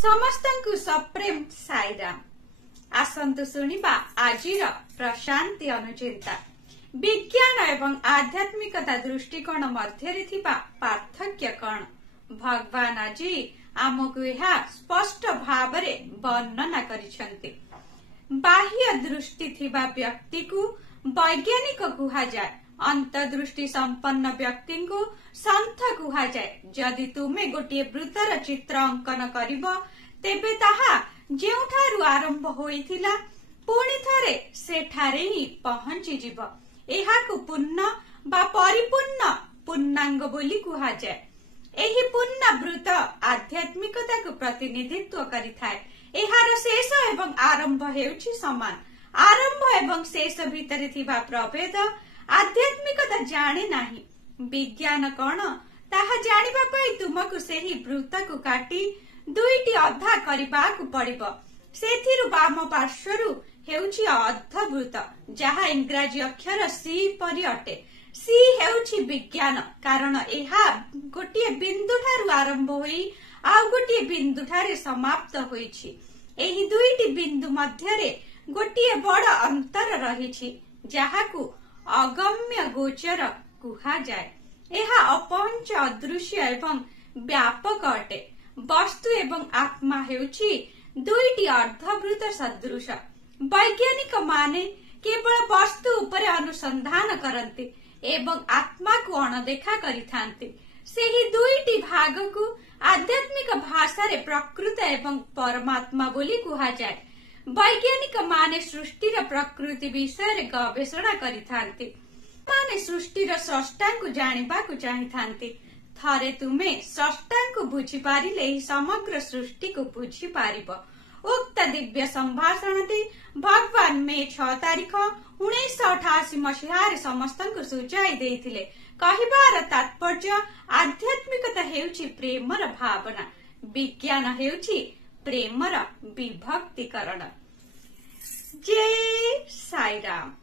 समस्तंकु सप्रेम साईराम। आसंतु सुनिबा आजिर प्रशांति अनुचिंता विज्ञान एवं आध्यात्मिकता दृष्टिकोण मध्यरे थिबा पार्थक्य कण। भगवान आज आमको यह स्पष्ट भावरे वर्णना करिसंती। बाह्य दृष्टि थिबा व्यक्ति को वैज्ञानिक कुहा जाए, अंतर्दृष्टि संपन्न व्यक्ति को संत कुहा जाए। जदि तुमे गोटे वृत्तर चित्र अंकन करिबो तेबे ताहा जेउठारु आरंभ होइथिला पुणी थरे सेठारे ही पहुंची जिवो। एहाकु पूर्ण बा परिपूर्ण पूर्णांग बोली कुहा जाए। एही पूर्ण वृत्त आध्यात्मिकता को प्रतिनिधित्व करिथाए। एहार शेष एवं आरंभ हेउछि समान। आरंभ एवं शेष भितरे थिबा प्रभेद आध्यात्मिकता जाने नाही। विज्ञान कौन ताहा जानिबा पई तुमको सेही वृत्त को काटी दुईटी अधा करिबाकु पड़िबो। सेथिरु वाम पार्श्वरु हेउछि अर्धवृत्त, जहा इंग्राजी अक्षर सी परि अटे। सी हेउछि विज्ञान, कारण एहा गोटिए बिंदु ठारु आरंभ होई आउ गोटिए बिंदु ठारे समाप्त होइछि। एही दुईटी बिंदु मध्यरे गोटिए बड़ अंतर रहिछि, जाहाकु अगम्य गोचर कुहा जाए। एहा अपंच अदृश्य एवं व्यापक अटे। वस्तु एवं आत्मा हेउछि दुईटी अर्धवृत्त सदृश। वैज्ञानिक माने केवल वस्तु उपरे अनुसंधान करते एवं आत्मा को अणदेखा करिथांते। सेही दुईटी भाग को आध्यात्मिक भाषा रे प्रकृत एवं परमात्मा बोली कुहा जाए। वैज्ञानिक माने सृष्टिर प्रकृति विषय रे गवेषणा करिथांते। माने सृष्टिर स्रष्टा को जानिबा को चाहिथांते। थरे तुमे स्रष्टा को बुझी पारिले ही समग्र सृष्टि को बुझी पारिबो। उक्त दिव्य संभाषण भगवान मे 6 तारिख 1988 मसीहारे समस्त को सूचाई देइथिले। कहिबार तात्पर्य आध्यात्मिकता हेउछि प्रेमर भावना, विज्ञान हेउछि प्रेमर विभक्तिकरण। जय साईराम।